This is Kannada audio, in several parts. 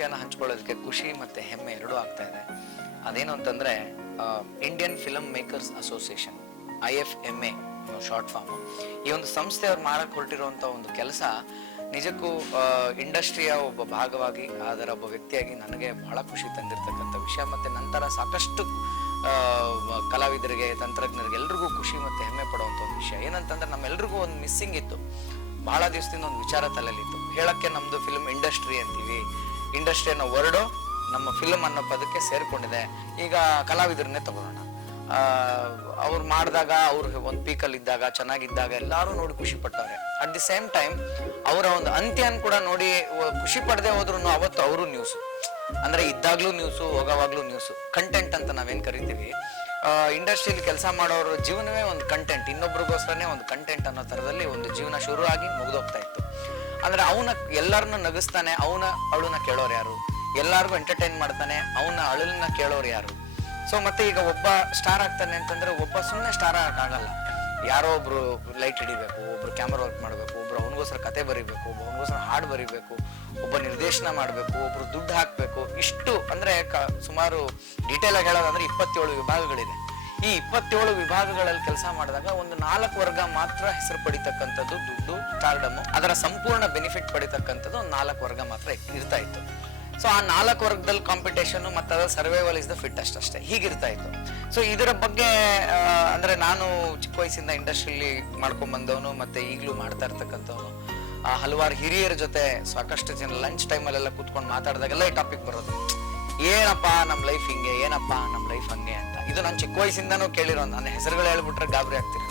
ವಿಷಯನ ಹಂಚ್ಕೊಳ್ಳೋದಕ್ಕೆ ಖುಷಿ ಮತ್ತೆ ಹೆಮ್ಮೆ ಎರಡೂ ಆಗ್ತಾ ಇದೆ. ಅದೇನು ಅಂತಂದ್ರೆ Indian film makers association I F M A short form ಈ ಒಂದು ಸಂಸ್ಥೆ ಅವ್ರು ಮಾಡಕ್ ಹೊರಟಿರುವಂಥ ಒಂದು ಕೆಲಸ ನಿಜಕ್ಕೂ ಇಂಡಸ್ಟ್ರಿಯ ಒಬ್ಬ ಭಾಗವಾಗಿ, ಅದರ ಒಬ್ಬ ವ್ಯಕ್ತಿಯಾಗಿ ನನಗೆ ಬಹಳ ಖುಷಿ ತಂದಿರತಕ್ಕಂಥ ವಿಷಯ. ಮತ್ತೆ ನಂತರ ಸಾಕಷ್ಟು ಕಲಾವಿದರಿಗೆ, ತಂತ್ರಜ್ಞರಿಗೆ ಎಲ್ರಿಗೂ ಖುಷಿ ಮತ್ತೆ ಹೆಮ್ಮೆ ಪಡುವಂಥ ಒಂದು ವಿಷಯ. ಏನಂತಂದ್ರೆ, ನಮ್ಮೆಲ್ರಿಗೂ ಒಂದು ಮಿಸ್ಸಿಂಗ್ ಇತ್ತು. ಬಹಳ ದಿವಸದಿಂದ ಒಂದು ವಿಚಾರ ತಲೆಯಲ್ಲಿತ್ತು. ಹೇಳಕ್ಕೆ ನಮ್ಮದು ಫಿಲ್ಮ್ ಇಂಡಸ್ಟ್ರಿ ಅಂತೀವಿ ಇಂಡಸ್ಟ್ರಿ ಅನ್ನೋ ವರ್ಡು ನಮ್ಮ ಫಿಲಮ್ ಅನ್ನೋ ಪದಕ್ಕೆ ಸೇರ್ಕೊಂಡಿದೆ. ಈಗ ಕಲಾವಿದರನ್ನೇ ತಗೊಳ್ಳೋಣ. ಅವ್ರು ಮಾಡಿದಾಗ, ಅವ್ರು ಒಂದು ಪೀಕಲ್ಲಿ ಇದ್ದಾಗ, ಚೆನ್ನಾಗಿದ್ದಾಗ ಎಲ್ಲರೂ ನೋಡಿ ಖುಷಿ ಪಟ್ಟವ್ರೆ. ಅಟ್ ದಿ ಸೇಮ್ ಟೈಮ್ ಅವರ ಒಂದು ಅಂತ್ಯನ ಕೂಡ ನೋಡಿ ಖುಷಿ ಪಡದೆ ಹೋದ್ರು ಅವತ್ತು ಅವರು ನ್ಯೂಸು ಅಂದ್ರೆ ಇದ್ದಾಗ್ಲೂ ನ್ಯೂಸು ಹೋಗೋವಾಗ್ಲೂ ನ್ಯೂಸು ಕಂಟೆಂಟ್ ಅಂತ ನಾವೇನು ಕರಿತೀವಿ? ಇಂಡಸ್ಟ್ರಿಯಲ್ಲಿ ಕೆಲಸ ಮಾಡೋರ ಜೀವನವೇ ಒಂದು ಕಂಟೆಂಟ್ ಇನ್ನೊಬ್ರಿಗೋಸ್ಕರನೇ ಒಂದು ಕಂಟೆಂಟ್ ಅನ್ನೋ ಥರದಲ್ಲಿ ಒಂದು ಜೀವನ ಶುರು ಆಗಿ ಮುಗಿದೋಗ್ತಾ ಇತ್ತು. ಅಂದ್ರೆ ಅವನ ಎಲ್ಲರನ್ನ ನಗಿಸ್ತಾನೆ, ಅವನ ಅಳುನ ಕೇಳೋರು ಯಾರು? ಎಲ್ಲಾರ್ಗು ಎಂಟರ್ಟೈನ್ ಮಾಡ್ತಾನೆ, ಅವನ ಅಳಲನ್ನ ಕೇಳೋರು ಯಾರು? ಸೊ ಮತ್ತೆ ಈಗ ಒಬ್ಬ ಸ್ಟಾರ್ ಆಗ್ತಾನೆ ಅಂತಂದ್ರೆ ಒಬ್ಬ ಸುಮ್ಮನೆ ಸ್ಟಾರ್ ಆಗಲ್ಲ. ಯಾರೋ ಒಬ್ರು ಲೈಟ್ ಹಿಡಿಬೇಕು, ಒಬ್ರು ಕ್ಯಾಮ್ರಾ ವರ್ಕ್ ಮಾಡಬೇಕು, ಒಬ್ರು ಅವನಿಗೋಸ್ಕರ ಕತೆ ಬರೀಬೇಕು ಒಬ್ಬ ಅವನಿಗೋಸ್ಕರ ಹಾಡು ಬರೀಬೇಕು, ಒಬ್ಬ ನಿರ್ದೇಶನ ಮಾಡಬೇಕು, ಒಬ್ರು ದುಡ್ಡು ಹಾಕಬೇಕು, ಇಷ್ಟು ಅಂದ್ರೆ ಸುಮಾರು ಡೀಟೇಲ್ ಆಗಿ ಹೇಳೋದಂದ್ರೆ ಇಪ್ಪತ್ತೇಳು ವಿಭಾಗಗಳಿದೆ. ಈ ಇಪ್ಪತ್ತೇಳು ವಿಭಾಗಗಳಲ್ಲಿ ಕೆಲಸ ಮಾಡಿದಾಗ ಒಂದು ನಾಲ್ಕು ವರ್ಗ ಮಾತ್ರ ಹೆಸರು ಪಡಿತಕ್ಕಂಥದ್ದು ದುಡ್ಡು ಸ್ಟಾರ್ಡಮ್ ಅದರ ಸಂಪೂರ್ಣ ಬೆನಿಫಿಟ್ ಪಡಿತಕ್ಕಂಥದ್ದು ಒಂದು ನಾಲ್ಕು ವರ್ಗ ಮಾತ್ರ ಇರ್ತಾ ಇತ್ತು. ಸೊ ಆ ನಾಲ್ಕು ವರ್ಗದಲ್ಲಿ ಕಾಂಪಿಟೇಷನ್ ಮತ್ತೆ ಅದರ ಸರ್ವೈವಲ್ ಇಸ್ ದ ಫಿಟ್ಟೆಸ್ಟ್ ಅಷ್ಟೇ. ಹೀಗಿರ್ತಾ ಇತ್ತು. ಸೊ ಇದರ ಬಗ್ಗೆ ಅಂದರೆ ನಾನು ಚಿಕ್ಕ ವಯಸ್ಸಿಂದ ಇಂಡಸ್ಟ್ರಿಲಿ ಮಾಡ್ಕೊಂಡ್ ಬಂದವನು ಮತ್ತೆ ಈಗಲೂ ಮಾಡ್ತಾ ಇರ್ತಕ್ಕಂಥವನು ಹಲವಾರು ಹಿರಿಯರ ಜೊತೆ ಸಾಕಷ್ಟು ಜನ ಲಂಚ್ ಟೈಮಲ್ಲೆಲ್ಲ ಕೂತ್ಕೊಂಡು ಮಾತಾಡಿದಾಗೆಲ್ಲ ಈ ಟಾಪಿಕ್ ಬರೋದು. ಏನಪ್ಪ ನಮ್ಮ ಲೈಫ್ ಹಿಂಗೆ, ಏನಪ್ಪ ನಮ್ಮ ಲೈಫ್ ಹಂಗೆ ಅಂತ. ಇದು ನಾನು ಚಿಕ್ಕ ವಯಸ್ಸಿಂದನೂ ಕೇಳಿರೋ, ನನ್ನ ಹೆಸರುಗಳು ಹೇಳ್ಬಿಟ್ರೆ ಗಾಬರಿ ಆಗ್ತೀನಿ.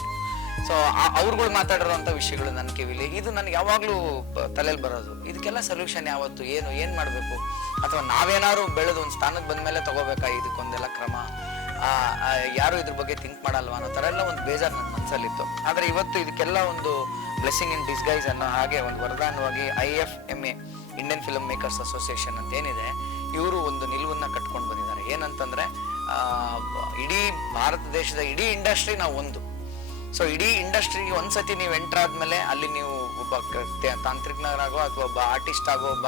ಸೊ ಅವ್ರುಗಳು ಮಾತಾಡಿರೋಂಥ ವಿಷಯಗಳು ನನ್ನ ಕಿವಿಲಿ. ಇದು ನನಗೆ ಯಾವಾಗಲೂ ತಲೆಯಲ್ಲಿ ಬರೋದು. ಇದಕ್ಕೆಲ್ಲ ಸೊಲ್ಯೂಷನ್ ಯಾವತ್ತು? ಏನು ಏನು ಮಾಡಬೇಕು? ಅಥವಾ ನಾವೇನಾದ್ರು ಬೆಳೆದು ಒಂದು ಸ್ಥಾನಕ್ಕೆ ಬಂದ ಮೇಲೆ ತಗೋಬೇಕಾ ಇದಕ್ಕೊಂದೆಲ್ಲ ಕ್ರಮ? ಯಾರು ಇದ್ರ ಬಗ್ಗೆ ಥಿಂಕ್ ಮಾಡಲ್ವಾ ಅನ್ನೋ ಥರ ಎಲ್ಲ ಒಂದು ಬೇಜಾರು ನನ್ನ ಮನಸ್ಸಲ್ಲಿತ್ತು ಆದರೆ ಇವತ್ತು ಇದಕ್ಕೆಲ್ಲ ಒಂದು ಬ್ಲೆಸ್ಸಿಂಗ್ ಇನ್ ಡಿಸ್ಗೈಸ್ ಅನ್ನೋ ಹಾಗೆ ಒಂದು ವರದಾನವಾಗಿ I F M A Indian film makers association ಅಂತ ಏನಿದೆ, ಇವರು ಒಂದು ನಿಲುವನ್ನು ಕಟ್ಕೊಂಡು ಬಂದಿದ್ದಾರೆ. ಏನಂತಂದ್ರೆ ಇಡೀ ಭಾರತ ದೇಶದ ಇಡೀ ಇಂಡಸ್ಟ್ರಿ ನಾವು ಒಂದು. ಸೊ ಇಡೀ ಇಂಡಸ್ಟ್ರಿಗೆ ಒಂದ್ಸತಿ ನೀವು ಎಂಟರ್ ಆದ್ಮೇಲೆ ಅಲ್ಲಿ ನೀವು ಒಬ್ಬ ತಾಂತ್ರಿಕನಾಗೋ ಅಥವಾ ಒಬ್ಬ ಆರ್ಟಿಸ್ಟ್ ಆಗೋ ಒಬ್ಬ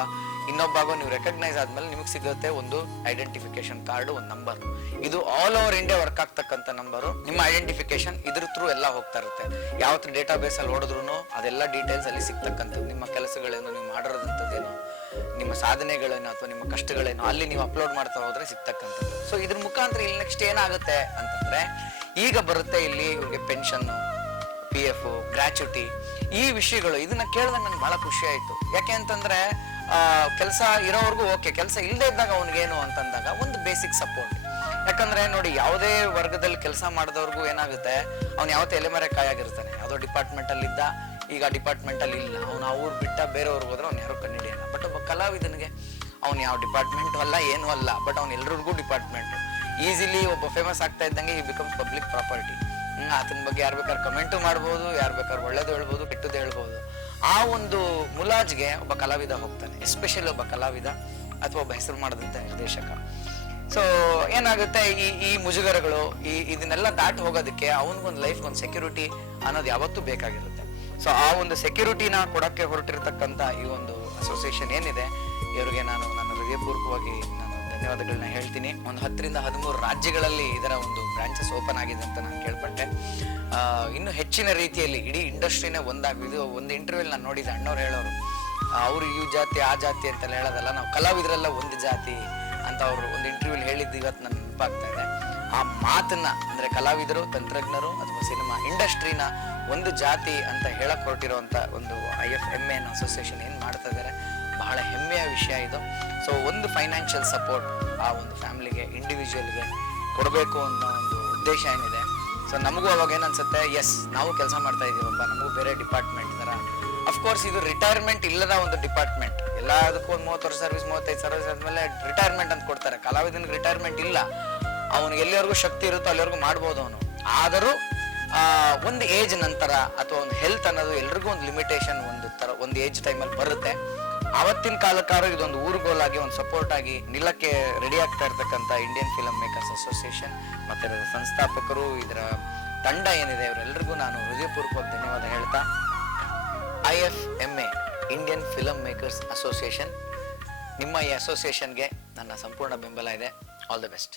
ಇನ್ನೊಬ್ಬ ಆಗೋ ನೀವು ರೆಕಗ್ನೈಸ್ ಆದ್ಮೇಲೆ ನಿಮಗೆ ಸಿಗುತ್ತೆ ಒಂದು ಐಡೆಂಟಿಫಿಕೇಶನ್ ಕಾರ್ಡ್ ಒಂದು ನಂಬರ್ ಇದು ಆಲ್ ಓವರ್ ಇಂಡಿಯಾ ವರ್ಕ್ ಆಗ್ತಕ್ಕಂಥ ನಂಬರು ನಿಮ್ಮ ಐಡೆಂಟಿಫಿಕೇಶನ್ ಇದ್ರ ಥ್ರೂ ಎಲ್ಲ ಹೋಗ್ತಾ ಇರುತ್ತೆ. ಯಾವತ್ತು ಡೇಟಾ ಬೇಸಲ್ಲಿ ಹೊಡೆದ್ರು ಅದೆಲ್ಲ ಡೀಟೇಲ್ಸ್ ಅಲ್ಲಿ ಸಿಗ್ತಕ್ಕಂಥದ್ದು. ನಿಮ್ಮ ಕೆಲಸಗಳೇನು, ನೀವು ಮಾಡಿರೋದಂಥದ್ದೇನು ನಿಮ್ಮ ಸಾಧನೆಗಳೇನು ಅಥವಾ ನಿಮ್ಮ ಕಷ್ಟಗಳೇನು ಅಲ್ಲಿ ನೀವು ಅಪ್ಲೋಡ್ ಮಾಡ್ತಾ ಹೋದ್ರೆ ಸಿಗ್ತಕ್ಕಂಥದ್ದು. ಸೊ ಇದ್ರ ಮುಖಾಂತರ ಇಲ್ಲಿ ನೆಕ್ಸ್ಟ್ ಏನಾಗುತ್ತೆ ಅಂತಂದ್ರೆ, ಈಗ ಬರುತ್ತೆ ಇಲ್ಲಿ ಇವ್ರಿಗೆ ಪೆನ್ಷನ್ ಪಿ ಎಫ್ ಗ್ರಾಚ್ಯುಟಿ ಈ ವಿಷಯಗಳು ಇದನ್ನ ಕೇಳಿದಾಗ ನನ್ಗೆ ಬಹಳ ಖುಷಿ ಆಯ್ತು. ಯಾಕೆ ಅಂತಂದ್ರೆ ಕೆಲಸ ಇರೋವರೆಗೂ ಓಕೆ ಕೆಲಸ ಇಲ್ಲದೆ ಇದ್ದಾಗ ಅವ್ನಿಗೇನು ಅಂತಂದಾಗ ಒಂದು ಬೇಸಿಕ್ ಸಪೋರ್ಟ್ ಯಾಕಂದ್ರೆ ನೋಡಿ, ಯಾವುದೇ ವರ್ಗದಲ್ಲಿ ಕೆಲಸ ಮಾಡಿದವ್ರಿಗೂ ಏನಾಗುತ್ತೆ, ಅವ್ನು ಯಾವತ್ತೂ ಎಲೆಮರೆ ಕಾಯಾಗಿರ್ತಾನೆ ಯಾವುದೋ ಡಿಪಾರ್ಟ್ಮೆಂಟ್ ಅಲ್ಲಿ ಇದ್ದ ಈಗ ಡಿಪಾರ್ಟ್ಮೆಂಟಲ್ಲಿ ಇಲ್ಲ. ಅವ್ನು ಊರು ಬಿಟ್ಟ ಬೇರೆಯವ್ರಿಗೆ ಹೋದ್ರೆ ಅವ್ನು ಯಾರು ಕಂಡಿಡಿಯಲ್ಲ ಬಟ್ ಕಲಾವಿದನಿಗೆ, ಅವ್ನು ಯಾವ ಡಿಪಾರ್ಟ್ಮೆಂಟ್ ಅಲ್ಲ, ಏನೂ ಅಲ್ಲ ಬಟ್ ಅವ್ನು ಎಲ್ರಿಗೂ ಡಿಪಾರ್ಟ್ಮೆಂಟ್ ಈಸಿಲಿ ಒಬ್ಬ ಫೇಮಸ್ ಆಗ್ತಾ ಇದ್ದಂಗೆ ಈ ಬಿಕಮ್ಸ್ ಪಬ್ಲಿಕ್ ಪ್ರಾಪರ್ಟಿ ಆತನ ಬಗ್ಗೆ ಯಾರು ಬೇಕಾದ್ರೆ ಕಮೆಂಟು ಮಾಡ್ಬೋದು, ಯಾರು ಬೇಕಾದ್ರೆ ಒಳ್ಳೇದು ಹೇಳ್ಬೋದು, ಕೆಟ್ಟದ್ದು ಹೇಳ್ಬೋದು. ಆ ಒಂದು ಮುಲಾಜ್ಗೆ ಒಬ್ಬ ಕಲಾವಿದ ಹೋಗ್ತಾನೆ ಎಸ್ಪೆಷಲಿ ಒಬ್ಬ ಕಲಾವಿದ ಅಥವಾ ಒಬ್ಬ ಹೆಸರು ಮಾಡಿದಂತ ನಿರ್ದೇಶಕ. ಸೊ ಏನಾಗುತ್ತೆ? ಈ ಈ ಮುಜುಗರಗಳು, ಈ, ಇದನ್ನೆಲ್ಲ ದಾಟಿ ಹೋಗೋದಕ್ಕೆ ಅವನಿಗೊಂದು ಲೈಫ್ ಒಂದು ಸೆಕ್ಯೂರಿಟಿ ಅನ್ನೋದು ಯಾವತ್ತೂ ಬೇಕಾಗಿರುತ್ತೆ. ಸೊ ಆ ಒಂದು ಸೆಕ್ಯೂರಿಟಿನ ಕೊಡಕ್ಕೆ ಹೊರಟಿರ್ತಕ್ಕಂಥ ಈ ಒಂದು ಅಸೋಸಿಯೇಷನ್ ಏನಿದೆ, ಇವರಿಗೆ ನಾನು ನನ್ನ ಹೃದಯಪೂರ್ವಕವಾಗಿ ನಾನು ಧನ್ಯವಾದಗಳನ್ನ ಹೇಳ್ತೀನಿ. ಒಂದು ಹತ್ತರಿಂದ ಹದಿಮೂರು ರಾಜ್ಯಗಳಲ್ಲಿ ಇದರ ಒಂದು ಬ್ರಾಂಚಸ್ ಓಪನ್ ಆಗಿದೆ ಅಂತ ನಾನು ಕೇಳ್ಪಟ್ಟೆ. ಇನ್ನು ಹೆಚ್ಚಿನ ರೀತಿಯಲ್ಲಿ ಇಡೀ ಇಂಡಸ್ಟ್ರಿನೇ ಒಂದಾಗಿ ಇದು ಒಂದು ಇಂಟರ್ವ್ಯೂಲ್ ನಾನು ನೋಡಿದ ಅಣ್ಣವ್ರು ಹೇಳೋರು ಅವರು ಈ ಜಾತಿ, ಆ ಜಾತಿ ಅಂತೆಲ್ಲ ಹೇಳೋದಲ್ಲ, ನಾವು ಕಲಾವಿದರೆಲ್ಲ ಒಂದು ಜಾತಿ ಅಂತ ಅವರು ಒಂದು ಇಂಟರ್ವ್ಯೂಲ್ ಹೇಳಿದ್ದು ಇವತ್ತು ನನ್ನ ನೆನಪಾಗ್ತಾ ಇದೆ. ಆ ಮಾತನ್ನ, ಅಂದ್ರೆ ಕಲಾವಿದರು, ತಂತ್ರಜ್ಞರು ಅಥವಾ ಸಿನಿಮಾ ಇಂಡಸ್ಟ್ರಿನ ಒಂದು ಜಾತಿ ಅಂತ ಹೇಳಕ್ ಹೊರಟಿರುವಂತ ಒಂದು I F M N association ಏನ್ ಮಾಡ್ತಾ ಇದ್ದಾರೆ. ಬಹಳ ಹೆಮ್ಮೆಯ ವಿಷಯ ಇದು. ಸೊ ಒಂದು ಫೈನಾನ್ಷಿಯಲ್ ಸಪೋರ್ಟ್ ಆ ಒಂದು ಫ್ಯಾಮಿಲಿಗೆ ಇಂಡಿವಿಜುವಲ್ಗೆ ಕೊಡಬೇಕು ಅನ್ನೋ ಒಂದು ಉದ್ದೇಶ ಏನಿದೆ. ಸೊ ನಮಗೂ ಅವಾಗ ಏನನ್ಸುತ್ತೆ? ಎಸ್ ನಾವು ಕೆಲಸ ಮಾಡ್ತಾ ಇದ್ದೀವಪ್ಪ. ನಮಗೂ ಬೇರೆ ಡಿಪಾರ್ಟ್ಮೆಂಟ್ ಥರ ಅಫ್ಕೋರ್ಸ್ ಇದು ರಿಟೈರ್ಮೆಂಟ್ ಇಲ್ಲದ ಒಂದು ಡಿಪಾರ್ಟ್ಮೆಂಟ್ ಎಲ್ಲದಕ್ಕೂ ಒಂದು ಮೂವತ್ತು ವರ್ಷ ಸರ್ವಿಸ್ ಮೂವತ್ತೈದು ಸರ್ವಿಸ್ ಆದಮೇಲೆ ರಿಟೈರ್ಮೆಂಟ್ ಅಂತ ಕೊಡ್ತಾರೆ. ಕಲಾವಿದನಿಗೆ ರಿಟೈರ್ಮೆಂಟ್ ಇಲ್ಲ. ಅವನಿಗೆ ಎಲ್ಲಿವರೆಗೂ ಶಕ್ತಿ ಇರುತ್ತೋ ಅಲ್ಲಿವರೆಗೂ ಮಾಡ್ಬೋದು ಅವನು. ಆದರೂ ಒಂದು ಏಜ್ ನಂತರ ಅಥವಾ ಒಂದು ಹೆಲ್ತ್ ಅನ್ನೋದು ಎಲ್ರಿಗೂ ಒಂದು ಲಿಮಿಟೇಷನ್ ಒಂದು ತರ, ಒಂದು ಏಜ್ ಟೈಮಲ್ಲಿ ಬರುತ್ತೆ. ಆವತ್ತಿನ ಕಾಲಕ್ಕಾರು ಇದೊಂದು ಊರುಗೋಲಾಗಿ, ಒಂದು ಸಪೋರ್ಟ್ ಆಗಿ ನಿಲ್ಲಕ್ಕೆ ರೆಡಿ ಆಗ್ತಾ ಇರ್ತಕ್ಕಂಥ ಇಂಡಿಯನ್ ಫಿಲಮ್ ಮೇಕರ್ಸ್ ಅಸೋಸಿಯೇಷನ್ ಮತ್ತೆ ಇದರ ಸಂಸ್ಥಾಪಕರು, ಇದರ ತಂಡ ಏನಿದೆ ಇವರೆಲ್ಲರಿಗೂ ನಾನು ಹೃದಯಪೂರ್ವಕ ಧನ್ಯವಾದ ಹೇಳ್ತಾ I F M A Indian film makers association ನಿಮ್ಮ ಈ ಅಸೋಸಿಯೇಷನ್ಗೆ ನನ್ನ ಸಂಪೂರ್ಣ ಬೆಂಬಲ ಇದೆ. All the best